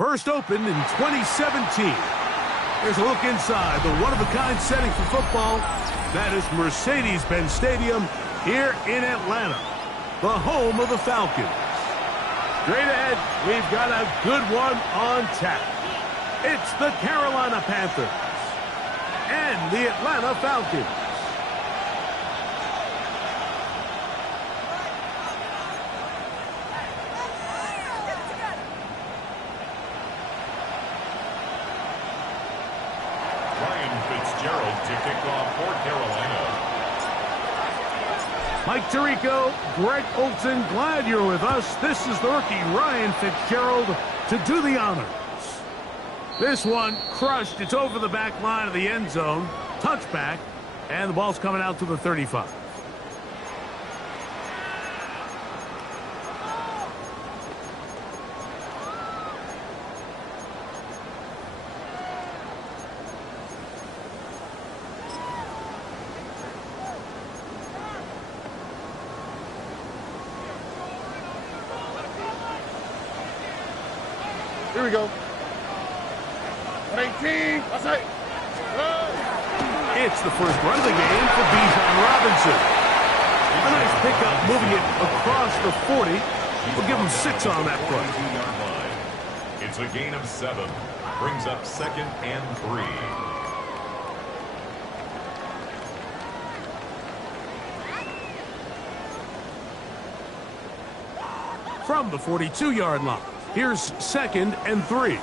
First opened in 2017. Here's a look inside the one-of-a-kind setting for football. That is Mercedes-Benz Stadium here in Atlanta, the home of the Falcons. Straight ahead, we've got a good one on tap. It's the Carolina Panthers and the Atlanta Falcons. To kick off for Carolina. Mike Tirico, Greg Olsen, glad you're with us. This is the rookie Ryan Fitzgerald to do the honors. This one crushed. It's over the back line of the end zone. Touchback, and the ball's coming out to the 35. Here we go. 18. That's it. It's the first run of the game for Bijan Robinson. A nice pickup, moving it across the 40. We'll give him 6 on that play. It's a gain of 7. Brings up 2nd and 3. From the 42-yard line. Here's 2nd and 3.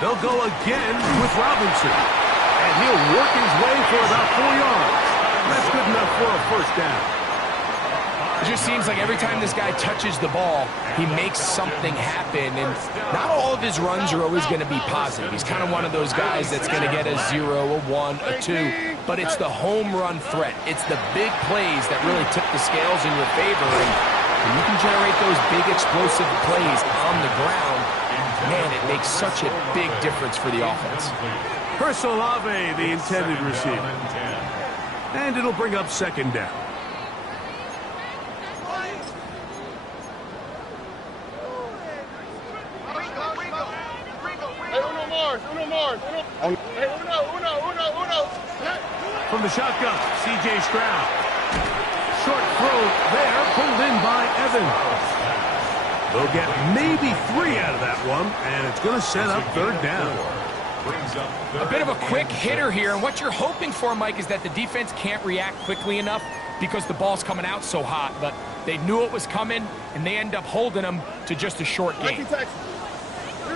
They'll go again with Robinson. And he'll work his way for about 4 yards. That's good enough for a first down. It just seems like every time this guy touches the ball, he makes something happen. And not all of his runs are always going to be positive. He's kind of one of those guys that's going to get a 0, a 1, a 2. But it's the home run threat. It's the big plays that really tip the scales in your favor. And when you can generate those big explosive plays on the ground, man, it makes such a big difference for the offense. Chris Olave, the intended receiver. And it'll bring up 2nd down. From the shotgun, C.J. Stroud. Short throw there, pulled in by Evans. They'll get maybe 3 out of that one, and it's going to set up 3rd down. A bit of a quick hitter here, and what you're hoping for, Mike, is that the defense can't react quickly enough because the ball's coming out so hot. But they knew it was coming, and they end up holding them to just a short gain. Here we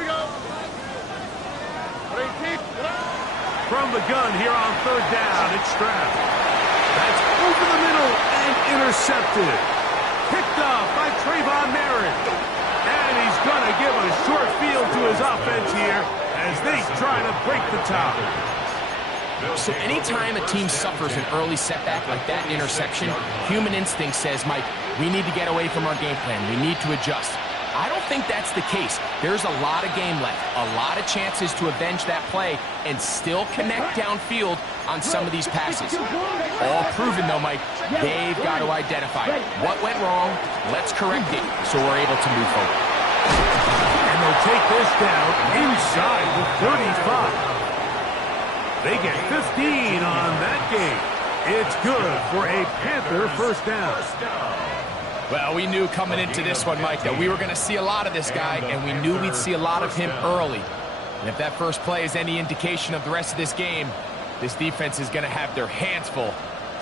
go. From the gun here on 3rd down, it's Stroud. That's over the middle and intercepted. Picked off by Trayvon Merritt. And he's going to give a short field to his offense here as they try to break the top. So anytime a team suffers an early setback like that interception, human instinct says, Mike, we need to get away from our game plan. We need to adjust. I don't think that's the case. There's a lot of game left, a lot of chances to avenge that play and still connect downfield on some of these passes. All proven, though, Mike, they've got to identify what went wrong, let's correct it so we're able to move forward. And they'll take this down inside the 35. They get 15 on that game. It's good for a Panther first down. Well, we knew coming into this one, Mike, that we were going to see a lot of this guy, and we knew we'd see a lot of him early. And if that first play is any indication of the rest of this game, this defense is going to have their hands full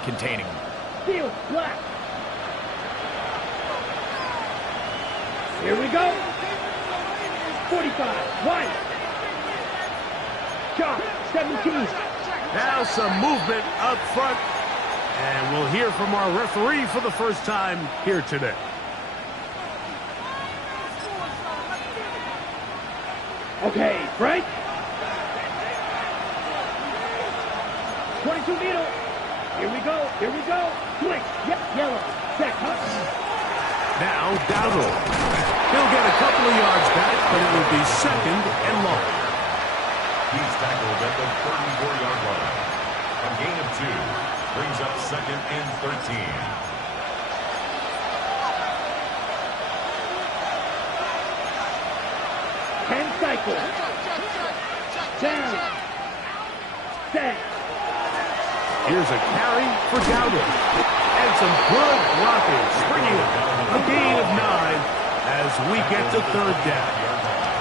containing him. Field, black. Here we go. 45, right. Shot, 17. Now some movement up front. And we'll hear from our referee for the first time here today. Okay, break. 22 middle. Here we go. Here we go. Switch. Yep, yellow. Check. Now Dowdle. He'll get a couple of yards back, but it will be 2nd and long. He's tackled at the 34-yard line. A gain of 2. Brings up 2nd and 13. 10 cycles. Down. Set. Here's a carry for Dowdle. And some good blocking, bringing it a gain of 9 as we get to third down.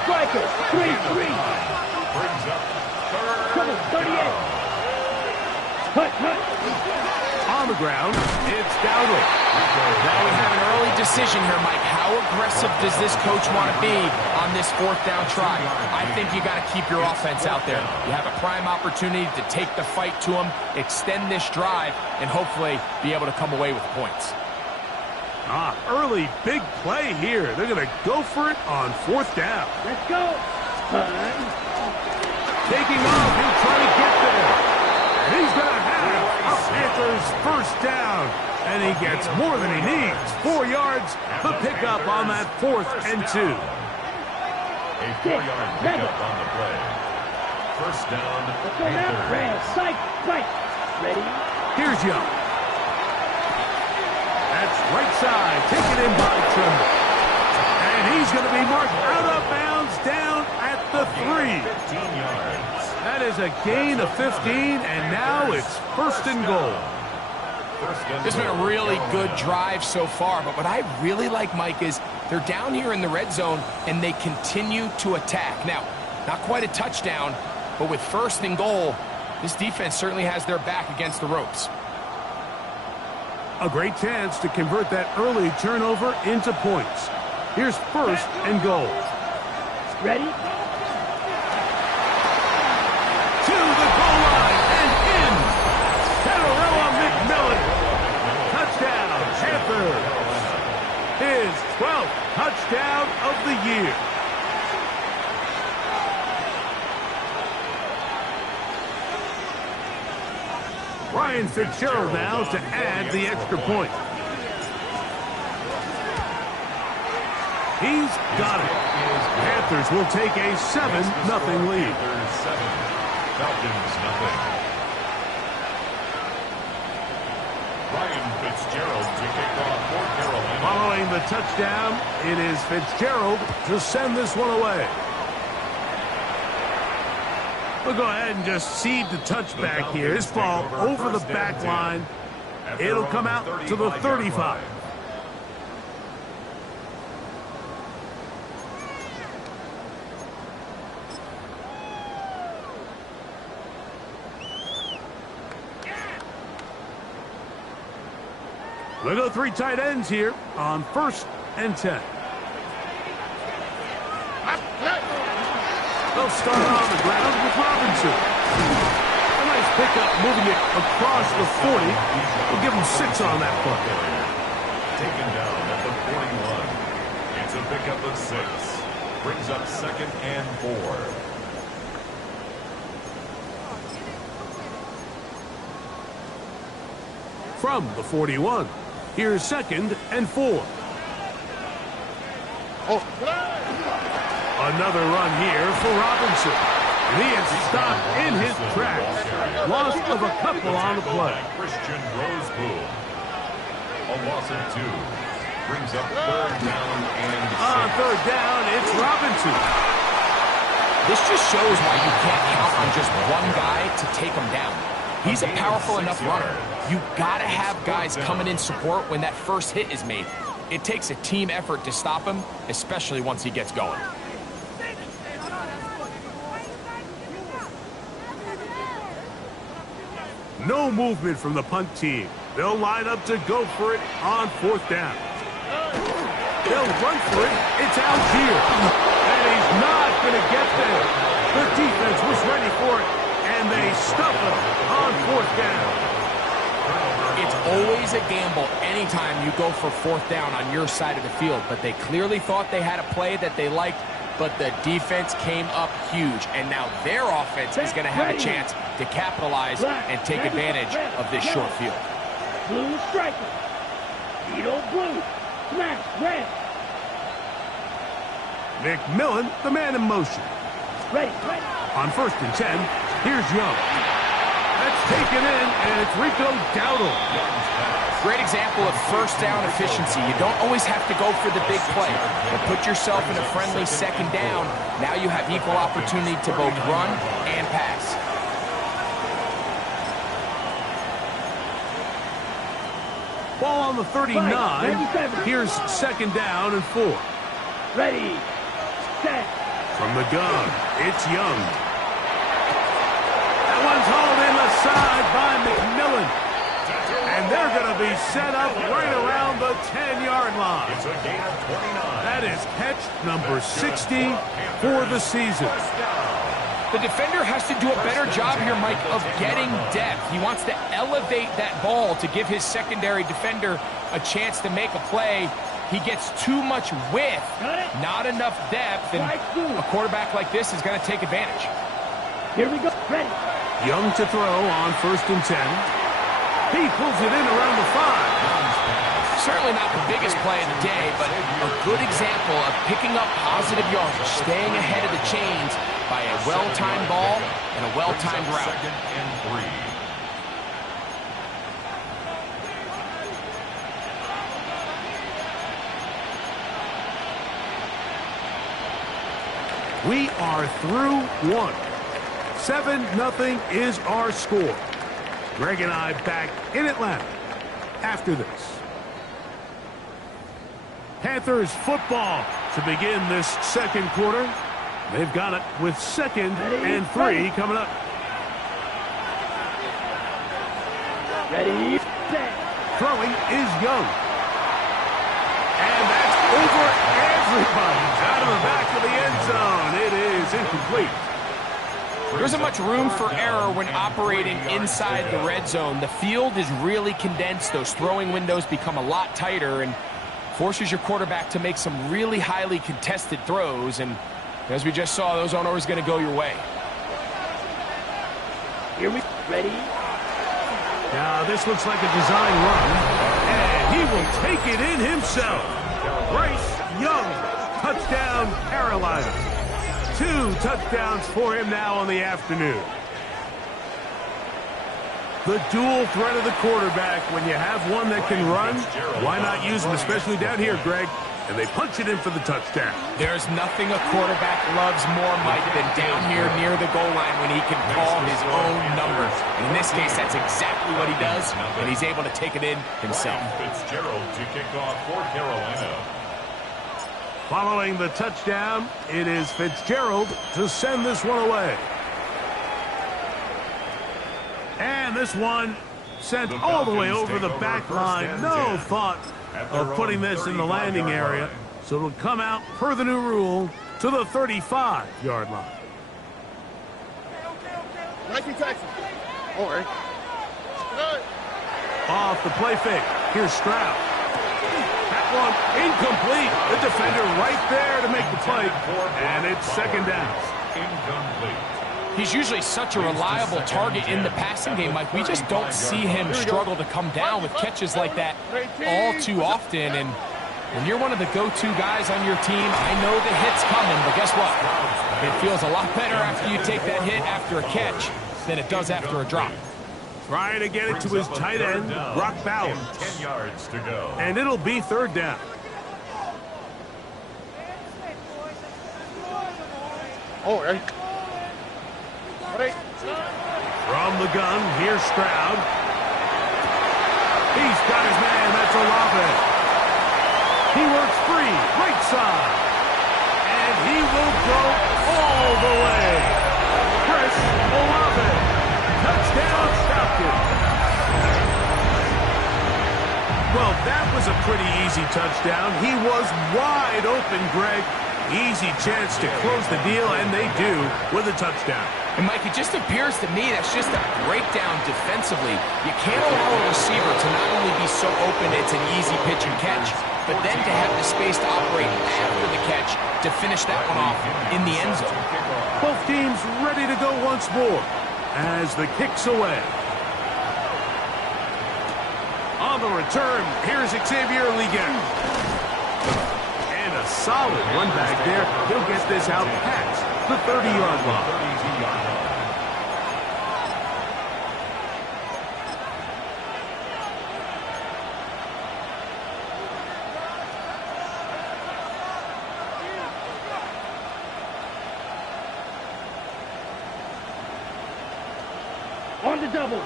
Striker, 3-3. Brings up Trouble, 38. Hut. On the ground, it's Dowdle. Now we have an early decision here, Mike. How aggressive does this coach want to be on this fourth down try? I think you got to keep your offense out there. You have a prime opportunity to take the fight to them, extend this drive, and hopefully be able to come away with points. Early big play here. They're going to go for it on fourth down. Let's go. Taking off, he'll try to get there. And he's going to have a Panthers first down. And he gets more than he needs. 4 yards, the pickup on that 4th and 2. a 4-yard pickup on the play. First down, Let's go now. Red, sight, right. Ready? Here's Young. That's right side, taken in by Trimble. And he's going to be marked out of bounds down at the 3. 15 yards. That is a gain of 15, and now it's first and goal. This has been a really good drive so far, but what I really like, Mike, is they're down here in the red zone, and they continue to attack. Now, not quite a touchdown, but with first and goal, this defense certainly has their back against the ropes. A great chance to convert that early turnover into points. Here's first and goal. Ready? To the goal line and in. Panarella McMillan. Touchdown, Panthers. His 12th touchdown of the year. Ryan Fitzgerald now to add the extra point. He's got it. Panthers will take a 7-0 lead. Panthers 7, Falcons 0. Ryan Fitzgerald to kick off for Carolina. Following the touchdown, it is Fitzgerald to send this one away. We'll go ahead and just cede the touchback here. His ball over the back line. It'll come out to the 35. We'll go 3 tight ends here on first and 10. They'll start on the ground with Robinson. A nice pickup moving it across the 40. We'll give him 6 on that play. Taken down at the 41. It's a pickup of 6. Brings up 2nd and 4. From the 41, here's 2nd and 4. Another run here for Robinson. He is stopped in his tracks. Loss of a couple on the play. Christian Roseboom. A loss of 2. Brings up 3rd down and 6. On 3rd down, it's Robinson. This just shows why you can't count on just one guy to take him down. He's a powerful enough runner. You got to have guys coming in support when that first hit is made. It takes a team effort to stop him, especially once he gets going. No movement from the punt team. They'll line up to go for it on 4th down. They'll run for it. It's Algier. And he's not going to get there. The defense was ready for it, and they stuff him on 4th down. It's always a gamble anytime you go for 4th down on your side of the field, but they clearly thought they had a play that they liked, but the defense came up huge, and now their offense is going to have a chance to capitalize and take advantage of this short field. Blue striker. Beetle blue. Smash red. McMillan, the man in motion. Ready. On 1st and 10, here's Young. That's taken in, and it's Rico Dowdle. Young's pass Great example of first down efficiency. You don't always have to go for the big play, but put yourself in a friendly second down. Now you have equal opportunity to both run and pass. Ball on the 39. Here's second down and 4. Ready, set. From the gun, it's Young. That one's hauled in the side by McMillan. And they're going to be set up right around the 10-yard line. It's a gain of 29. That is catch number 60 for the season. The defender has to do a better job here, Mike, of getting depth. He wants to elevate that ball to give his secondary defender a chance to make a play. He gets too much width, not enough depth, and a quarterback like this is going to take advantage. Here we go. Ready. Young to throw on 1st and 10. He pulls it in around the 5. Certainly not the biggest play of the day, but a good example of picking up positive yardage, staying ahead of the chains by a well-timed ball and a well-timed route. 2nd and 3. We are through 1. 7-0 is our score. Greg and I back in Atlanta after this. Panthers football to begin this second quarter. They've got it with 2nd and 3 coming up. Ready, set. Throwing is Young. And that's over everybody. Out of the back of the end zone. It is incomplete. There isn't much room for error when operating inside the red zone. The field is really condensed. Those throwing windows become a lot tighter and forces your quarterback to make some really highly contested throws. And as we just saw, those aren't always going to go your way. Here we ready. Now this looks like a design run. And he will take it in himself. Bryce Young, touchdown Carolina. 2 touchdowns for him now on the afternoon. The dual threat of the quarterback. When you have one that can run, why not use him, especially down here, Greg? And they punch it in for the touchdown. There's nothing a quarterback loves more, Mike, than down here near the goal line when he can call his own numbers. And in this case, that's exactly what he does, and he's able to take it in himself. Fitzgerald to kick off for Carolina. Following the touchdown, it is Fitzgerald to send this one away. And this one sent all the way over the back line. No thought of putting this in the landing area. So it'll come out, per the new rule, to the 35-yard line. Nice Texas. Don't worry. Good. Off the play fake. Here's Stroud. That one incomplete. The defender right there to make the play. And it's 2nd down. Incomplete. He's usually such a reliable target in the passing game, Mike. We just don't see him struggle to come down with catches like that all too often. And when you're one of the go-to guys on your team, I know the hit's coming, but guess what? It feels a lot better after you take that hit after a catch than it does after a drop. Trying to get it to his tight end, Brock Bowers. 10 yards to go. And it'll be 3rd down. Oh, right. Ready. From the gun, here's Stroud. He's got his man, that's Olave. He works free, right side. And he will go all the way. Chris Olave. Touchdown, Falcons. Well, that was a pretty easy touchdown. He was wide open, Greg. Easy chance to close the deal, and they do with a touchdown. And, Mike, it just appears to me that's just a breakdown defensively. You can't allow a receiver to not only be so open it's an easy pitch and catch, but then to have the space to operate after the catch to finish that one off in the end zone. Both teams ready to go once more as the kick's away. On the return, here's Xavier Legette. And a solid run back there. He'll get this out past the 30-yard line. On the double.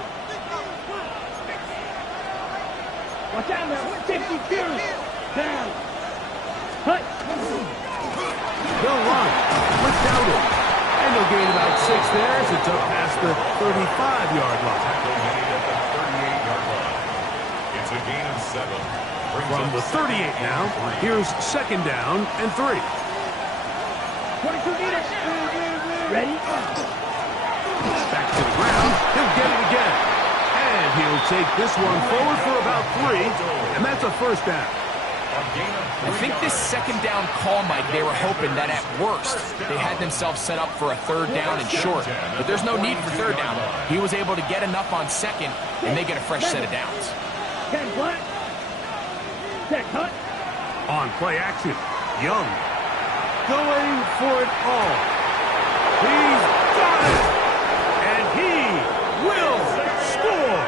Watch out now. 52. Down. Cut. They'll run without it. And they'll gain about 6 there as it's up past the 35-yard line. Tackle made at the 38-yard line. It's a gain of 7. From the 38 now, here's 2nd down and 3. 22 meters. Ready? Back to the ground. He'll get it again. And he'll take this one forward for about 3. And that's a 1st down. I think this 2nd down call, Mike, they were hoping that at worst they had themselves set up for a 3rd down and short. But there's no need for 3rd down. He was able to get enough on 2nd, and they get a fresh set of downs. 10 flat. Set cut. On play action, Young going for it all. He's got it! And he will score!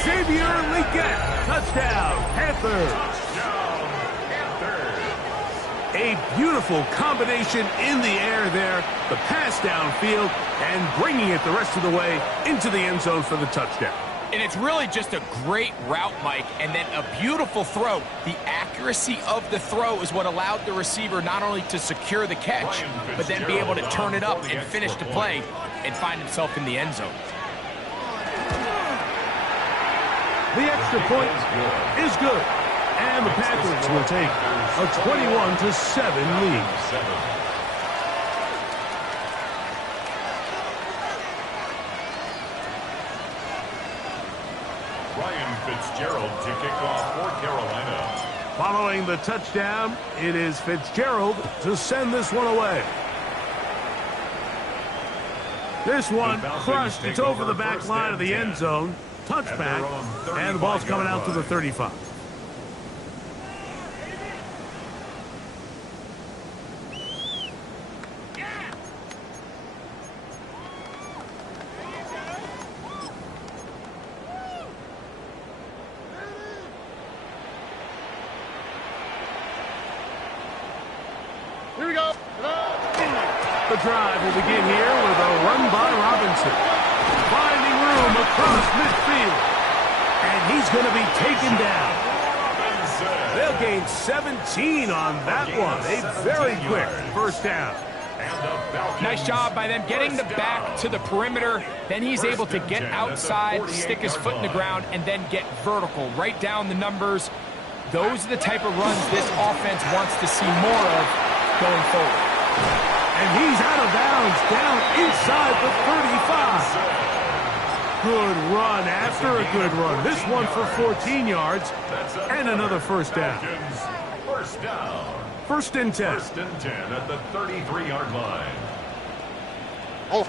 Xavier Legette, touchdown, Panthers! A beautiful combination in the air there, the pass downfield, and bringing it the rest of the way into the end zone for the touchdown. And it's really just a great route, Mike, and then a beautiful throw. The accuracy of the throw is what allowed the receiver not only to secure the catch, but then be able to turn it up and finish the play and find himself in the end zone. The extra point is good, and the Panthers will take a 21-7 lead. Ryan Fitzgerald to kick off for Carolina. Following the touchdown, it is Fitzgerald to send this one away. This one crushed. It's over the back line of the end zone. Touchback, and the ball's coming out to the 35. Here we go. The drive will begin here with a run by Robinson. Finding room across midfield. And he's going to be taken down. They'll gain 17 on that one. A very quick 1st down. Nice job by them getting the back to the perimeter. Then he's able to get outside, stick his foot in the ground, and then get vertical. Right down the numbers. Those are the type of runs this offense wants to see more of going forward. And he's out of bounds, down inside the 35. Good run after a good run. This one for 14 yards and another 1st down. 1st and 10. 1st and 10 at the 33-yard line. Oh,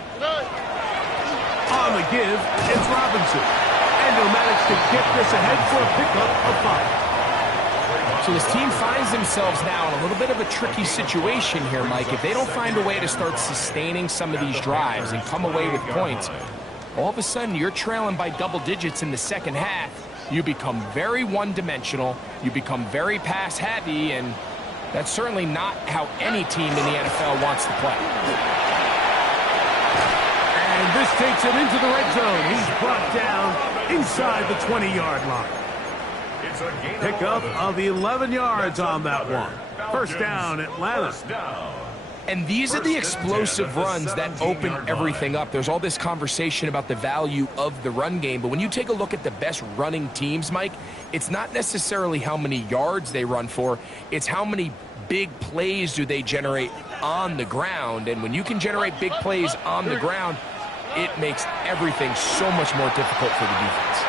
On the give, it's Robinson. And he'll manage to get this ahead for a pickup of 5. So this team finds themselves now in a little bit of a tricky situation here, Mike. If they don't find a way to start sustaining some of these drives and come away with points, all of a sudden you're trailing by double digits in the 2nd half. You become very one-dimensional. You become very pass-heavy, and that's certainly not how any team in the NFL wants to play. And this takes him into the red zone. He's brought down inside the 20-yard line. Pickup of 11 yards on that one. 1st down, Atlanta. And these are the explosive runs that open everything up. There's all this conversation about the value of the run game, but when you take a look at the best running teams, Mike, it's not necessarily how many yards they run for, it's how many big plays do they generate on the ground. And when you can generate big plays on the ground, it makes everything so much more difficult for the defense.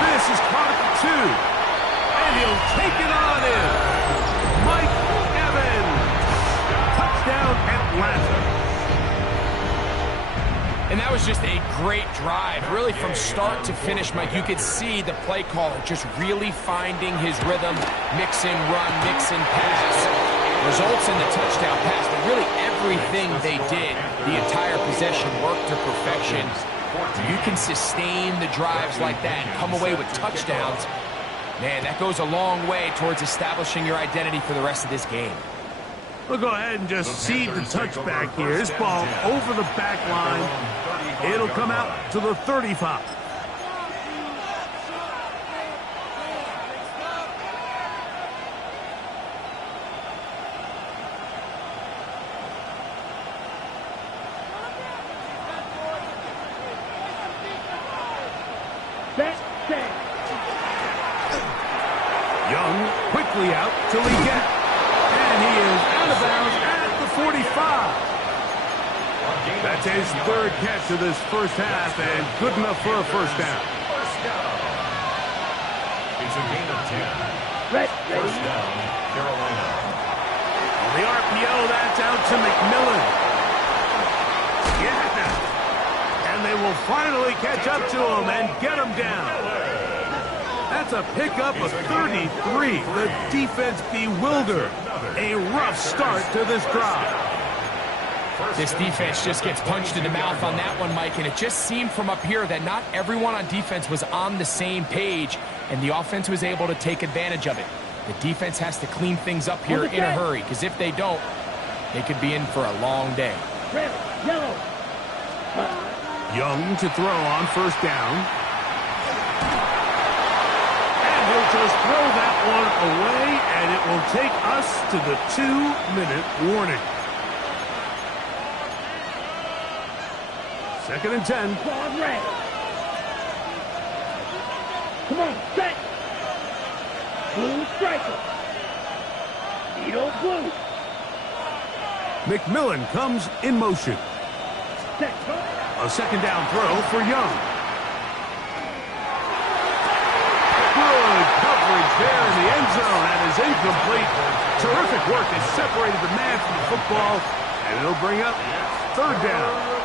This is caught at the 2. And he'll take it on in. Mike Evans. Touchdown, Atlanta. And that was just a great drive. Really from start to finish, Mike, you could see the play caller just really finding his rhythm. Mix in run, mix in pass. Results in the touchdown pass. But really everything they did, the entire possession worked to perfection. You can sustain the drives like that and come away with touchdowns. Man, that goes a long way towards establishing your identity for the rest of this game. We'll go ahead and just seed the touchback here. This ball over the back line. It'll come out to the 35. Young quickly out to Leggett. And he is out of bounds at the 45. That's his third catch of this first half, and good enough for a first down. It's a gain of 10. First down, Carolina. On the RPO, that's out to McMillan. Yeah. And they will finally catch up to him and get him down. That's a pickup of 33. The defense bewildered. A rough start to this drive. This defense just gets punched in the mouth on that one, Mike, and it just seemed from up here that not everyone on defense was on the same page, and the offense was able to take advantage of it. The defense has to clean things up here in a hurry, because if they don't, they could be in for a long day. Red, yellow. Young to throw on first down. And he'll just throw that one away, and it will take us to the 2-minute warning. Second and 10. Ball red. Come on, set. Blue striker. Needle blue. McMillan comes in motion. Set. A second down throw for Young. Good coverage there in the end zone. That is incomplete. Terrific work. It separated the man from the football, and it'll bring up third down.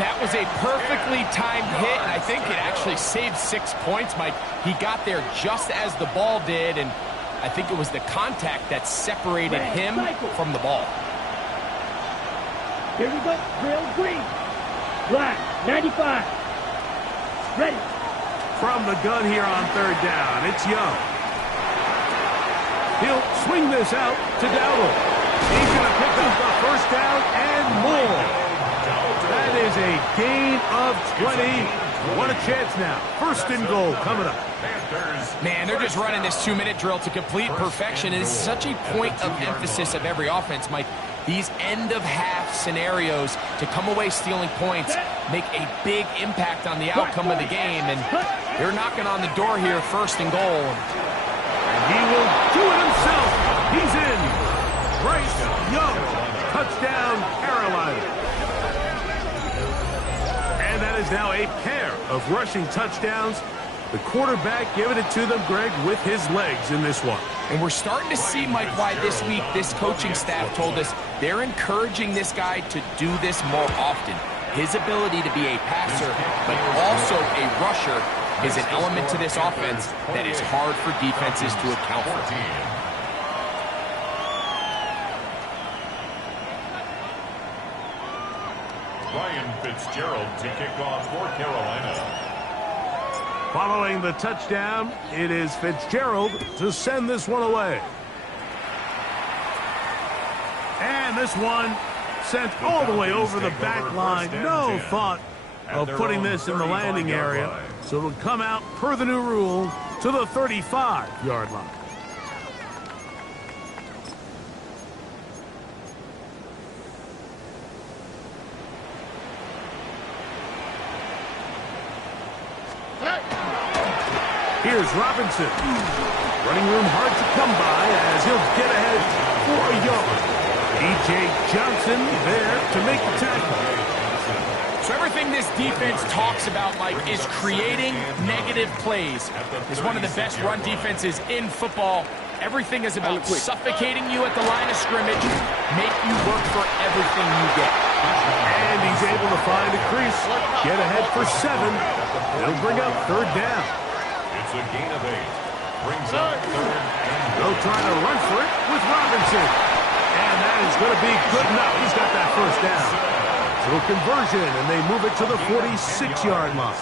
That was a perfectly timed hit, and I think it actually saved 6 points, Mike. He got there just as the ball did, and I think it was the contact that separated him from the ball. Here we go. Drill green. Black. 95. Ready. From the gun here on third down, it's Young. He'll swing this out to Dowdle. He's going to pick up the first down and more. That is a gain of 20. What a chance now. First and goal coming up. Man, they're just running this 2-minute drill to complete perfection. It is such a point of emphasis of every offense, Mike. These end-of-half scenarios to come away stealing points make a big impact on the outcome of the game. And they're knocking on the door here, first and goal. And he will do it himself. He's in. Bryce Young. Touchdown, Carolina. And that is now a pair of rushing touchdowns. The quarterback giving it to them, Greg, with his legs in this one. And we're starting to see, Mike, why this week this coaching staff told us they're encouraging this guy to do this more often. His ability to be a passer, but also a rusher, is an element to this offense that is hard for defenses to account for. Ryan Fitzgerald to kick off for Carolina. Following the touchdown, it is Fitzgerald to send this one away. And this one sent all the way over the back line. No thought of putting this in the landing area. So it'll come out, per the new rule, to the 35-yard line. Here's Robinson. Running room hard to come by as he'll get ahead for a yard. E.J. Johnson there to make the tackle. So everything this defense talks about, Mike, is creating negative plays. It's one of the best run defenses in football. Everything is about suffocating you at the line of scrimmage, make you work for everything you get. And he's able to find a crease, get ahead for 7. It'll bring up third down. It's a gain of 8. Brings up third and They'll try to run for it with Robinson. And that is going to be good enough. He's got that first down. So a conversion, and they move it to the 46-yard line.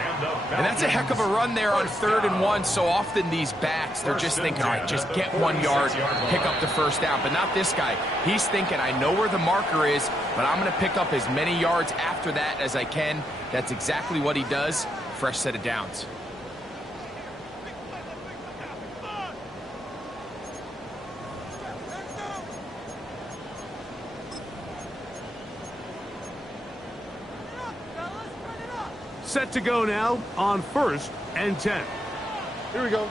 And that's a heck of a run there on 3rd and 1. So often these backs, they're just thinking, all right, just get 1 yard, pick up the first down. But not this guy. He's thinking, I know where the marker is, but I'm going to pick up as many yards after that as I can. That's exactly what he does. Fresh set of downs. Set to go now on 1st and 10. Here we go.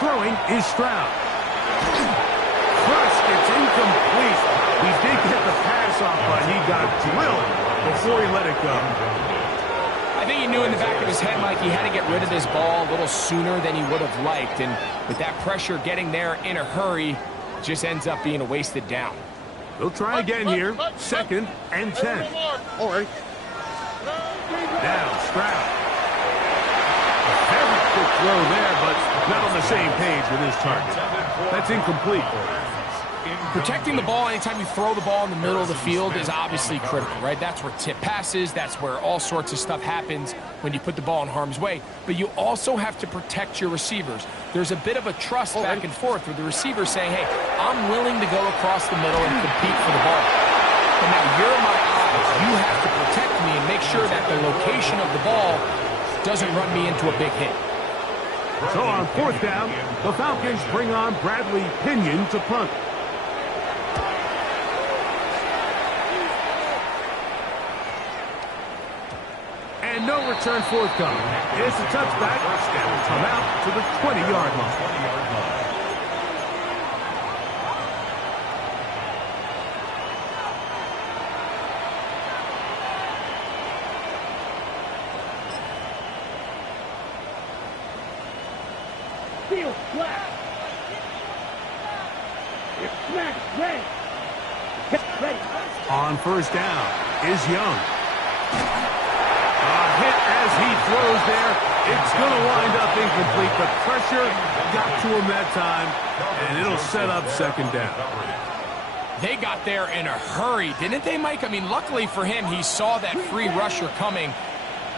Throwing is Stroud. First, it's incomplete. He did get the pass off, but he got drilled before he let it go. I think he knew in the back of his head, Mike, he had to get rid of this ball a little sooner than he would have liked. And with that pressure getting there in a hurry, just ends up being a wasted down. They'll try again here. 2nd and 10. All right. Now, Stroud. A very quick throw there, but not on the same page with his target. That's incomplete. Protecting the ball anytime you throw the ball in the middle of the field is obviously critical, right? That's where tip passes, that's where all sorts of stuff happens when you put the ball in harm's way. But you also have to protect your receivers. There's a bit of a trust back and forth with the receiver saying, hey, I'm willing to go across the middle and compete for the ball. But now you're my eyes. You have to protect me and make sure that the location of the ball doesn't run me into a big hit. So on 4th down, the Falcons bring on Bradley Pinion to punt. And no return forthcoming. It's a touchback, and will come out to the 20-yard line. Field flat. It's smacked. Ready. Ready. On 1st down is Young. A hit as he throws there. It's going to wind up incomplete. The pressure got to him that time, and it'll set up 2nd down. They got there in a hurry, didn't they, Mike? I mean, luckily for him, he saw that free rusher coming,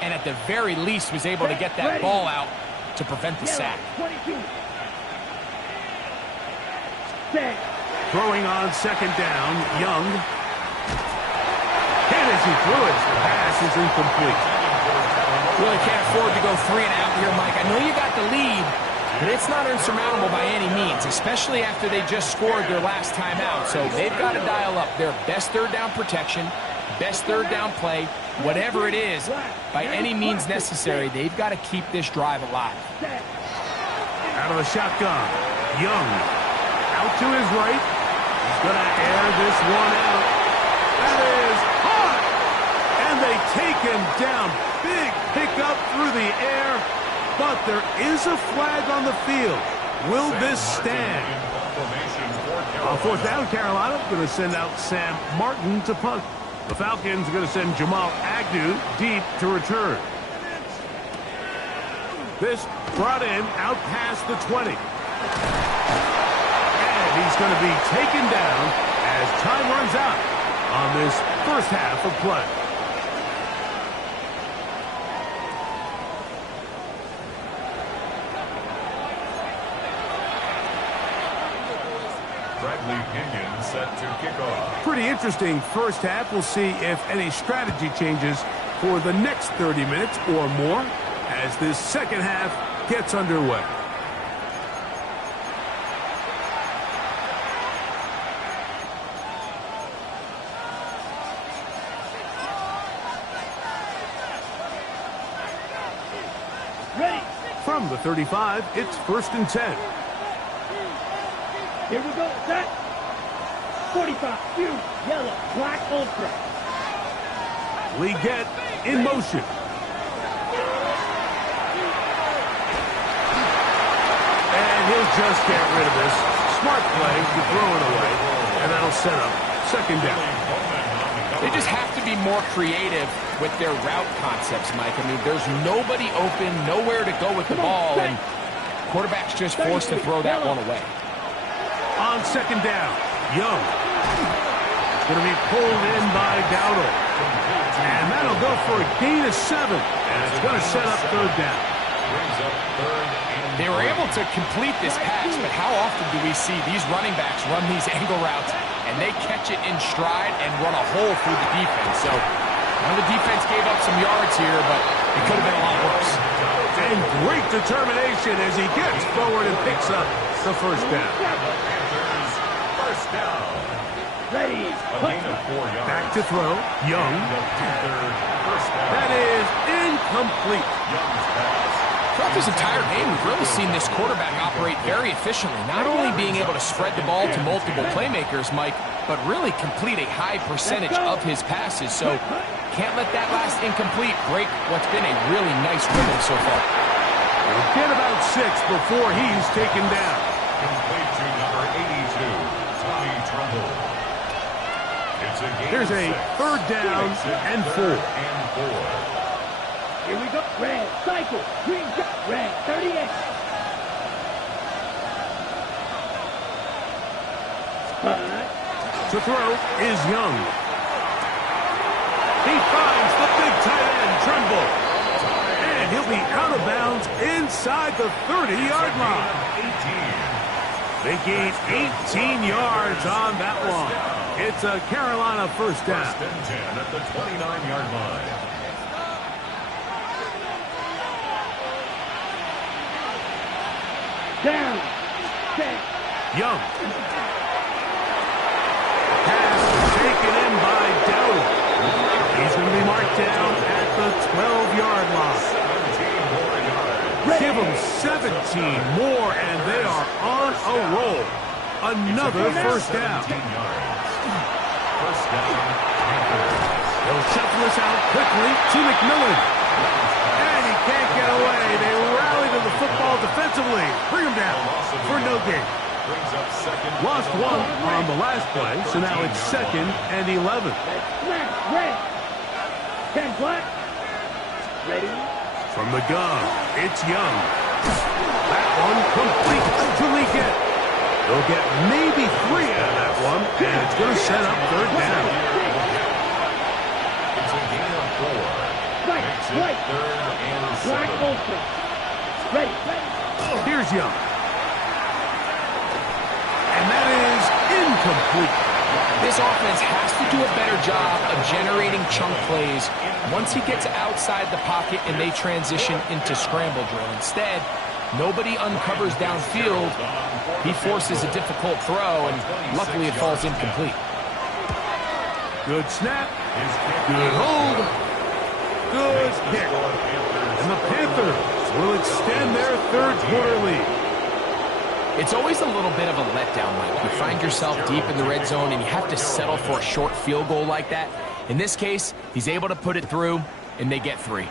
and at the very least was able to get that ball out to prevent the sack. 22. Set. Throwing on 2nd down, Young. And as he threw it, the pass is incomplete. Really can't afford to go 3 and out here, Mike. I know you got the lead, but it's not insurmountable by any means, especially after they just scored their last time out. So they've got to dial up their best 3rd down protection, best 3rd down play, whatever it is, by any means necessary. They've got to keep this drive alive. Out of the shotgun, Young. Out to his right. He's going to air this one out. That is hot! And they take him down. Big pickup through the air. But there is a flag on the field. Will this stand? On 4th down, Carolina going to send out Sam Martin to punt. The Falcons are going to send Jamal Agnew deep to return. This brought in out past the 20. And he's going to be taken down as time runs out on this 1st half of play. Bradley Pinion set to kick off. Pretty interesting 1st half. We'll see if any strategy changes for the next 30 minutes or more as this 2nd half gets underway. Ready. From the 35, it's 1st and 10. Here we go. Set. 45. Blue, yellow, black, ultra. Leggett in motion. And he'll just get rid of this. Smart play to throw it away. And that'll set up 2nd down. They just have to be more creative with their route concepts, Mike. I mean, there's nobody open, nowhere to go with the ball, and quarterback's just forced to throw that one away. On 2nd down, Young. It's going to be pulled in by Dowdle. And that'll go for a gain of 7. And it's going to set up third down. They were able to complete this pass, but how often do we see these running backs run these angle routes and they catch it in stride and run a hole through the defense? So, the defense gave up some yards here, but it could have been a lot worse. And great determination as he gets forward and picks up the first down. First down. Ready. Back to throw. Young. That is incomplete. Throughout this entire game, we've really seen this quarterback operate very efficiently, not only being able to spread the ball to multiple playmakers, Mike, but really complete a high percentage of his passes. So can't let that last incomplete break what's been a really nice rhythm so far. He'll get about 6 before he's taken down. Complete to number 82, Tommy Tremble. There's a third down and 4. Here we go. Red, cycle, green, red, 38. Spot. To throw is Young. He finds the big tight end, Tremble. And he'll be out of bounds inside the 30-yard line. They gain 18 yards on that one. It's a Carolina first down. First and 10 at the 29-yard line. Down. Set. Young. Pass taken in by Dowd. He's going to be marked down at the 12-yard line. 17 more yards. Give them 17 more, and they are on a roll. Another first down. 17 yards. First down. They'll shuffle this out quickly to McMillan. And he can't get away. They rally to the football defensively. Bring him down for no gain. Lost 1 on the last play, so now it's 2nd and 11. Let's red. 10 black. Ready. From the gun, it's Young. That one complete to Leakett. They'll get maybe 3 out of that one, and it's going to set up third down. It's a gain of 4. Right, right. Third and Black 7. open. Ready, ready. Here's Young. And that is incomplete. This offense has to do a better job of generating chunk plays once he gets outside the pocket and they transition into scramble drill. Instead, nobody uncovers downfield. He forces a difficult throw, and luckily it falls incomplete. Good snap. Good hold. Good kick. And the Panthers will extend their third quarter lead. It's always a little bit of a letdown, Mike. You find yourself deep in the red zone and you have to settle for a short field goal like that. In this case, he's able to put it through, and they get 3.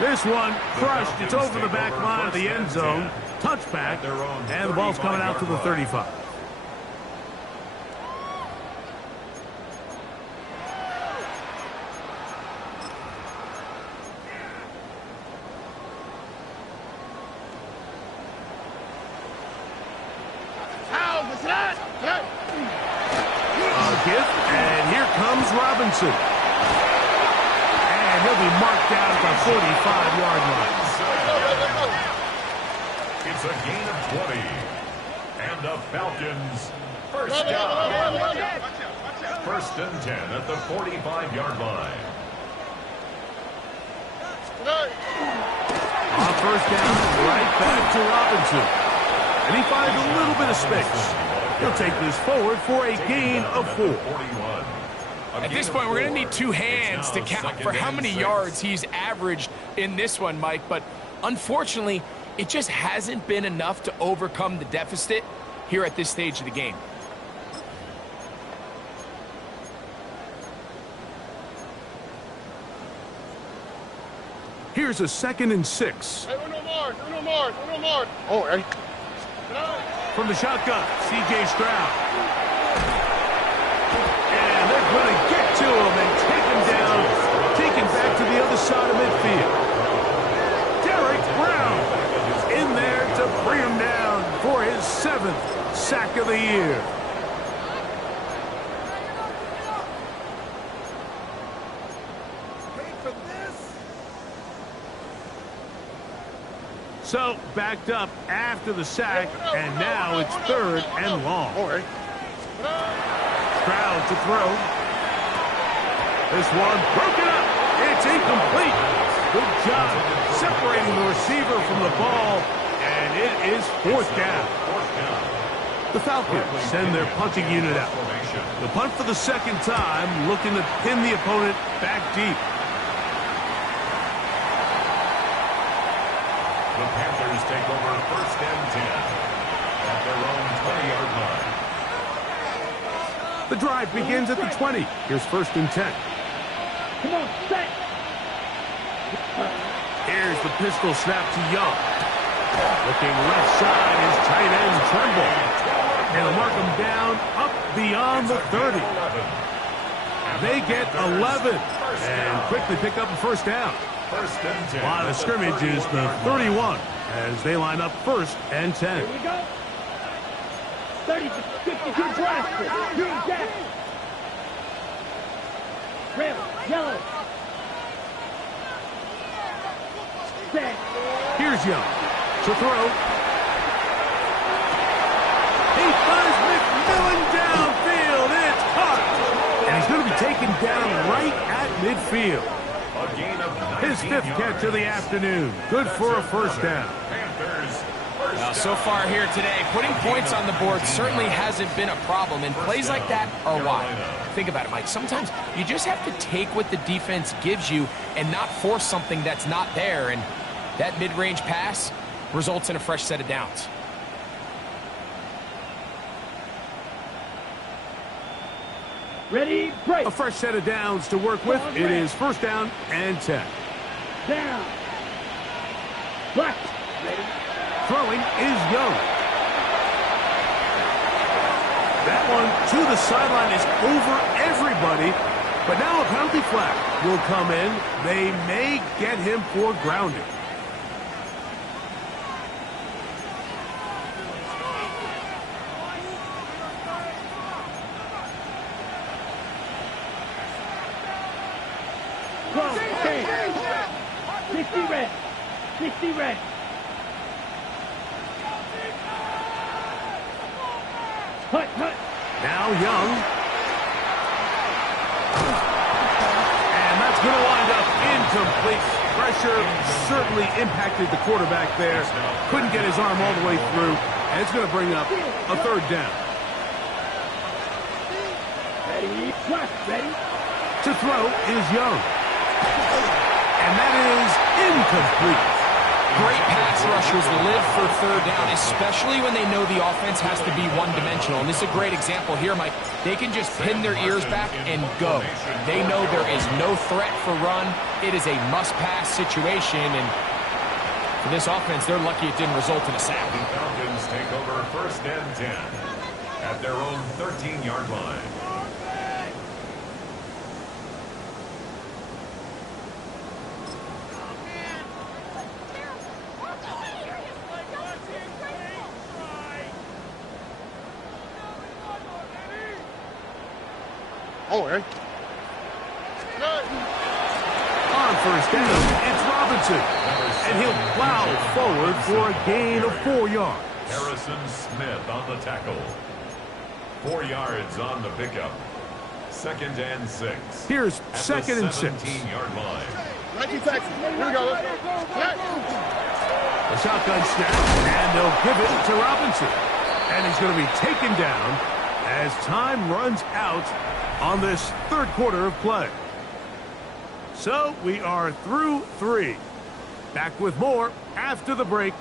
This one crushed. It's over the back line of the end zone. Touchback, and the ball's coming out to the 35. And here comes Robinson. And he'll be marked down at the 45-yard line. It's a gain of 20. And the Falcons first down. First and 10 at the 45-yard line. On first down, right back to Robinson. And he finds a little bit of space. He'll take this forward for a gain of 4. At this point, we're going to need 2 hands to count for how many yards he's averaged in this one, Mike. But unfortunately, it just hasn't been enough to overcome the deficit here at this stage of the game. Here's a 2nd and 6. Hey, uno more. Oh, Eddie. From the shotgun, C.J. Stroud. And they're going to get to him and take him down, taken back to the other side of midfield. Derek Brown in there to bring him down for his 7th sack of the year. So backed up after the sack, and now it's 3rd and long. Stroud to throw. This one broken up. It's incomplete. Good job separating the receiver from the ball, and it is 4th down. The Falcons send their punting unit out. The punt for the 2nd time, looking to pin the opponent back deep. The Panthers take over 1st and 10 at their own 20-yard line. The drive begins at the 20. Here's 1st and 10. Come on, set. Here's the pistol snap to Young. Looking left side is tight end Tremble. They'll mark him down up beyond the 30. They get 11 and quickly pick up a 1st down. 1st and 10. Line of scrimmage is the 31 as they line up 1st and 10. Here we go. 30 to 52 drafted. Green Jack. Red, yellow. Set. Here's Young to throw. He finds McMillan downfield. It's caught. And he's going to be taken down right at midfield. A gain of 19 His 5th catch of the afternoon. Good for a 1st down. Panthers. So far here today, putting points on the board certainly hasn't been a problem, and plays like that are why. Think about it, Mike. Sometimes you just have to take what the defense gives you and not force something that's not there, and that mid-range pass results in a fresh set of downs. Ready, break. A fresh set of downs to work with. It is 1st down and 10. Down. Black. Ready. Throwing is Young. That one to the sideline is over everybody. But now a penalty flag will come in. They may get him for grounding. Okay. 60 red. 60 red. Hut, hut. Now Young. And that's going to wind up incomplete. Pressure certainly impacted the quarterback there. Couldn't get his arm all the way through. And it's going to bring up a 3rd down. Ready, flash, ready. To throw is Young. And that is incomplete. Great pass rushers live for 3rd down, especially when they know the offense has to be one-dimensional. And this is a great example here, Mike. They can just pin their ears back and go. They know there is no threat for run. It is a must-pass situation, and for this offense, they're lucky it didn't result in a sack. The Falcons take over 1st and 10 at their own 13-yard line. Oh, eh? On 1st down, it's Robinson. And he'll plow forward for a gain of 4 yards. Harrison Smith on the tackle. 4 yards on the pickup. 2nd and 6. Here's At 2nd and 6. 17-yard line. 19 Texas. Here we go. Let's go. A shotgun snap, and they'll give it to Robinson. And he's going to be taken down as time runs out on this 3rd quarter of play. So we are through 3. Back with more after the break.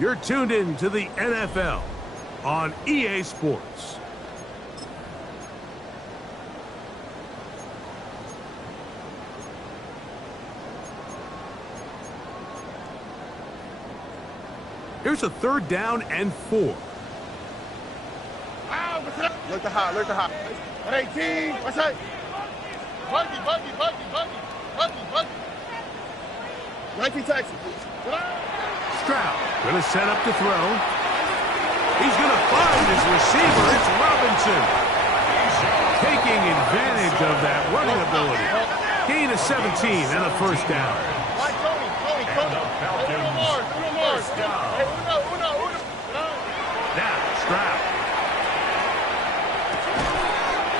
You're tuned in to the NFL on EA Sports. Here's a 3rd down and 4. Look to high, look to high. 18, what's that? Buggy. 19 Texas. Stroud going to set up to throw. He's going to find his receiver. It's Robinson. Taking advantage of that running ability. Gain of 17 and a 1st down. Tony. And the Falcons First down. Now, Stroud.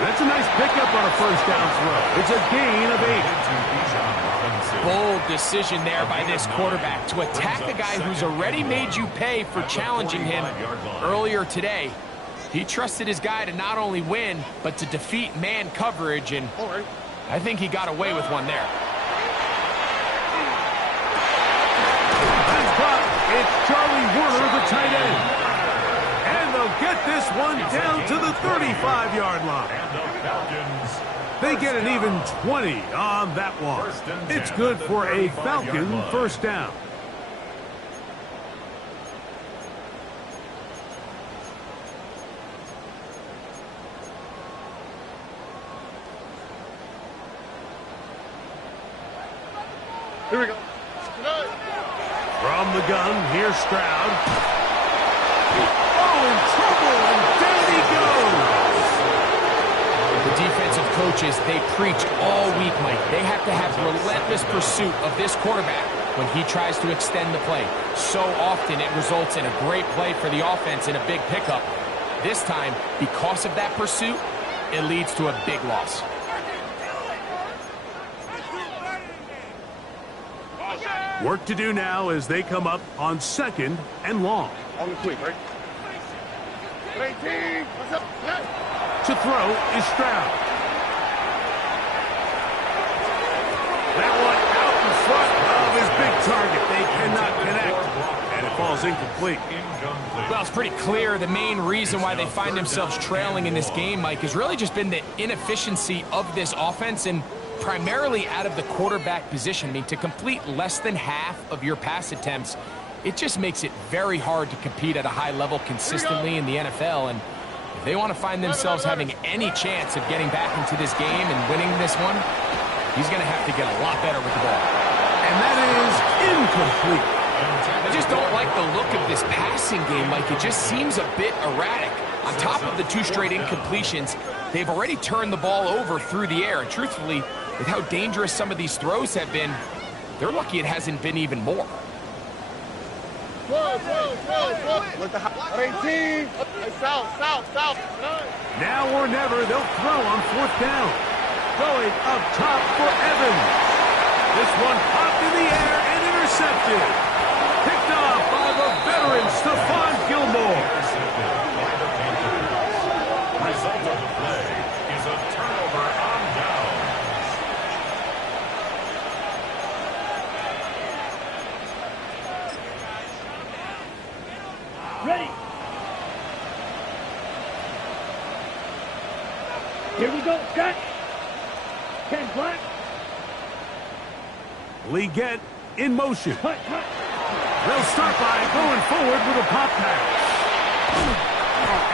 That's a nice pickup on a first down throw. It's a gain of 8. Bold decision there by this quarterback to attack a guy who's already made you pay for challenging him earlier today. He trusted his guy to not only win, but to defeat man coverage, and I think he got away with one there. That's caught. It's Charlie Werner, the tight end. And they'll get this one down to the 35-yard line. And the Falcons. They get an even 20 on that one. It's good for a Falcon first down. Here we go. From the gun, here's Stroud. Oh, in trouble, and down he goes. The defensive coaches, they preach all week, Mike. They have to have relentless pursuit of this quarterback when he tries to extend the play. So often it results in a great play for the offense and a big pickup. This time, because of that pursuit, it leads to a big loss. Work to do now as they come up on 2nd and long. On the quick, right? 18. What's up? To throw is Stroud. That one out in front of his big target. They cannot connect, and it falls incomplete. Well, it's pretty clear the main reason why they find themselves trailing in this game, Mike, has really just been the inefficiency of this offense and primarily out of the quarterback position. I mean, to complete less than half of your pass attempts, it just makes it very hard to compete at a high level consistently in the NFL. And if they want to find themselves having any chance of getting back into this game and winning this one, he's going to have to get a lot better with the ball. And that is incomplete. I just don't like the look of this passing game, Mike. It just seems a bit erratic. On top of the 2 straight incompletions, they've already turned the ball over through the air. And truthfully, with how dangerous some of these throws have been, they're lucky it hasn't been even more. With the 18. South. Now or never, they'll throw on 4th down. Going up top for Evans. This one popped in the air and intercepted. Picked off by the veteran Stephon Gilmore. Result of the play is a turnover on down. Ready. Here we go. Cut. 10 black. Leggett in motion. Cut. They'll start by going forward with a pop pass.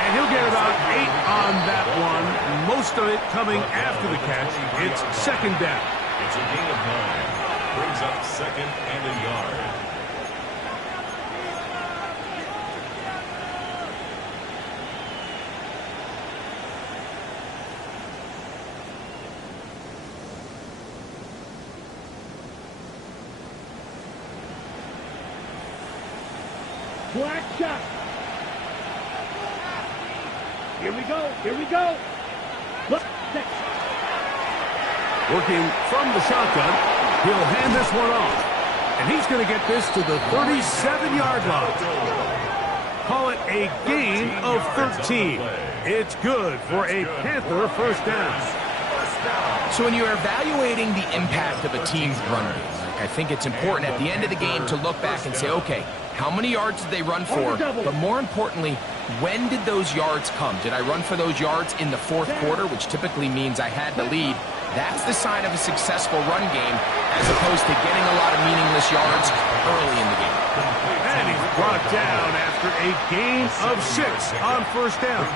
And he'll get about 8 on that one. Most of it coming after the catch. It's 2nd down. It's a gain of 9. Brings up 2nd and a yard. Black shot. Here we go. Look. Working from the shotgun. He'll hand this one off. And he's going to get this to the 37-yard line. Call it a gain of 13. It's good for a Panther first down. So when you're evaluating the impact of a team's run game, I think it's important at the end of the game to look back and say, okay, how many yards did they run for? But more importantly, when did those yards come? Did I run for those yards in the 4th quarter, which typically means I had the lead? That's the sign of a successful run game, as opposed to getting a lot of meaningless yards early in the game. And he's brought down after a gain of 6 on first down.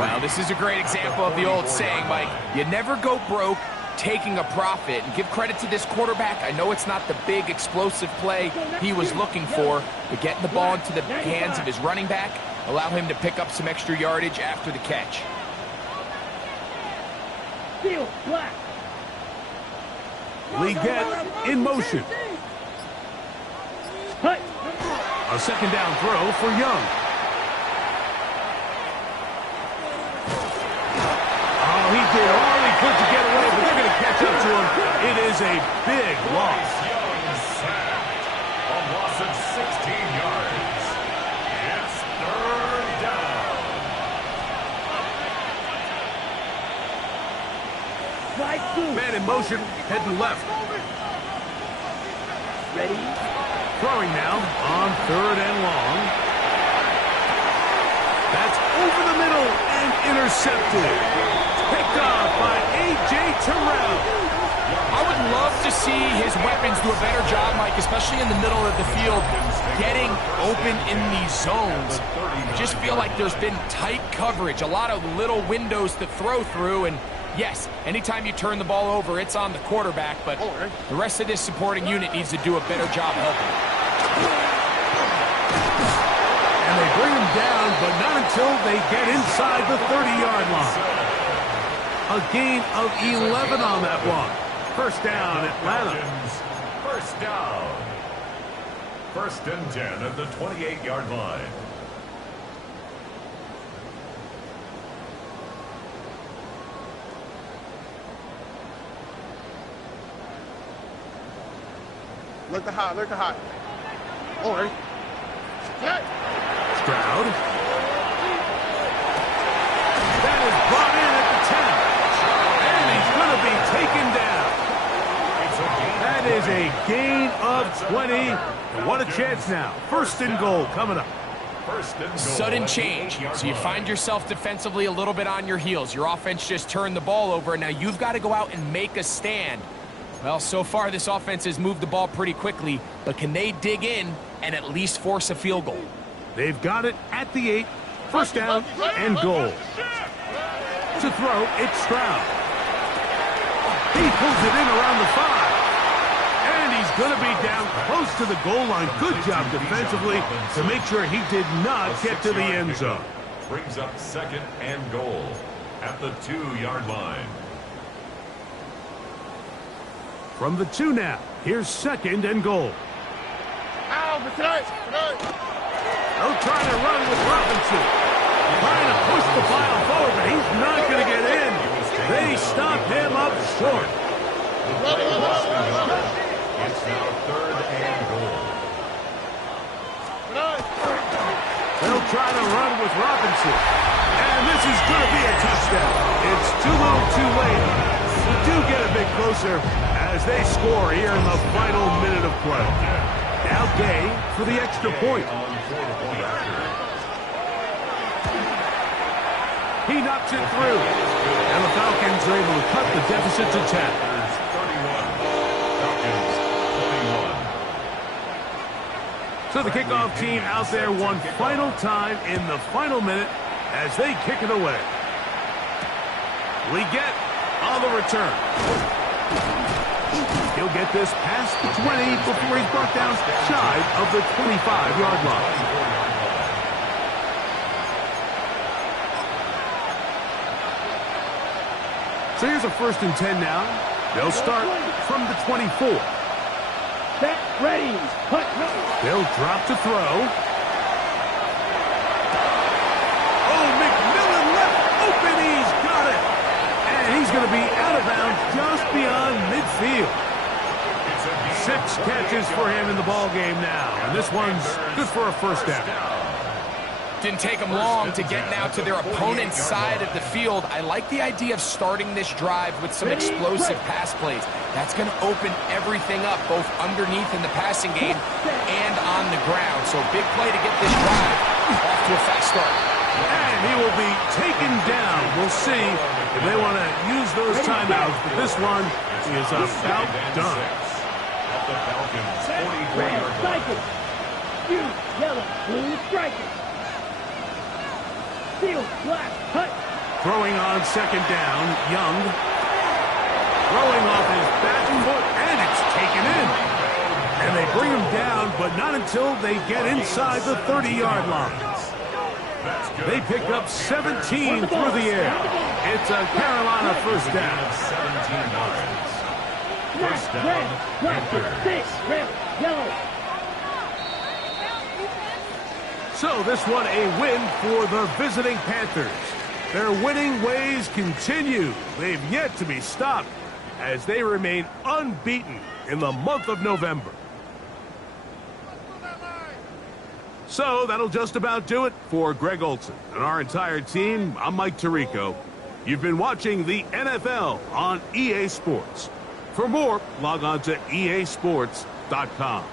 Well, this is a great example of the old saying, Mike, you never go broke taking a profit. And give credit to this quarterback. I know it's not the big explosive play he was looking for, but getting the ball into the hands of his running back, allow him to pick up some extra yardage after the catch. Field, black. Leggett in motion. Hut. A second down throw for Young. Oh, he did all he could to get away, but they're going to catch up to him. It is a big loss. Young sacked. A loss of 16 yards. It's third down. Slide two. Man in motion, heading left. Ready? Throwing now on third and long. That's over the middle and intercepted. Picked off by A.J. Terrell. I would love to see his weapons do a better job, Mike, especially in the middle of the field, getting open in these zones. I just feel like there's been tight coverage, a lot of little windows to throw through, and yes, anytime you turn the ball over, it's on the quarterback, but the rest of this supporting unit needs to do a better job helping. And they bring him down, but not until they get inside the 30-yard line. A gain of 11 on that one. First down, Atlanta. First down. First and 10 at the 28-yard line. Look the hot, look the hot. Or. Stroud. That is brought in at the 10. And he's going to be taken down. That is a gain of 20. And what a chance now. First and goal coming up. Sudden change. So you find yourself defensively a little bit on your heels. Your offense just turned the ball over. Now you've got to go out and make a stand. Well, so far this offense has moved the ball pretty quickly, but can they dig in and at least force a field goal? They've got it at the 8. First down and goal. To throw, it's Stroud. He pulls it in around the 5. And he's going to be down close to the goal line. Good job defensively to make sure he did not get to the end zone. Brings up second and goal at the 2-yard line. From the 2 now, here's second and goal. They'll try to run with Robinson. Trying to push the pile forward, but he's not going to get in. They stopped him up short. It's now third and goal. They'll try to run with Robinson. And this is going to be a touchdown. It's too little too late. We do get a bit closer as they score here in the final minute of play. Now Gay for the extra point. He knocks it through. And the Falcons are able to cut the deficit to 10. 31. Falcons 21. So the kickoff team out there one final time in the final minute as they kick it away. Leggett on the return. He'll get this past the 20 before he's brought down shy of the 25-yard line. So here's a first and 10 now. They'll start from the 24. Set, ready, cut, no. They'll drop to throw. Oh, McMillan left open. He's got it. And he's going to be out of bounds just beyond midfield. 6 catches for him in the ball game now. And this one's good for a first down. Didn't take them long to get now to their opponent's side of the field. I like the idea of starting this drive with some explosive pass plays. That's going to open everything up, both underneath in the passing game and on the ground. So big play to get this drive off to a fast start. And he will be taken down. We'll see if they want to use those timeouts. But this one is about done. At the Falcons 43-yard line. You, yellow, blue, striker. Field, black, cut. Throwing on second down, Young. Throwing off his back foot, and it's taken in. And they bring him down, but not until they get inside the 30-yard line. They pick up 17 through the air. It's a Carolina first down. 17 yards. First Red, down, black, Panthers. 6, red, yellow. So this one a win for the visiting Panthers. Their winning ways continue. They've yet to be stopped as they remain unbeaten in the month of November. So that'll just about do it for Greg Olsen and our entire team. I'm Mike Tirico. You've been watching the NFL on EA Sports. For more, log on to easports.com.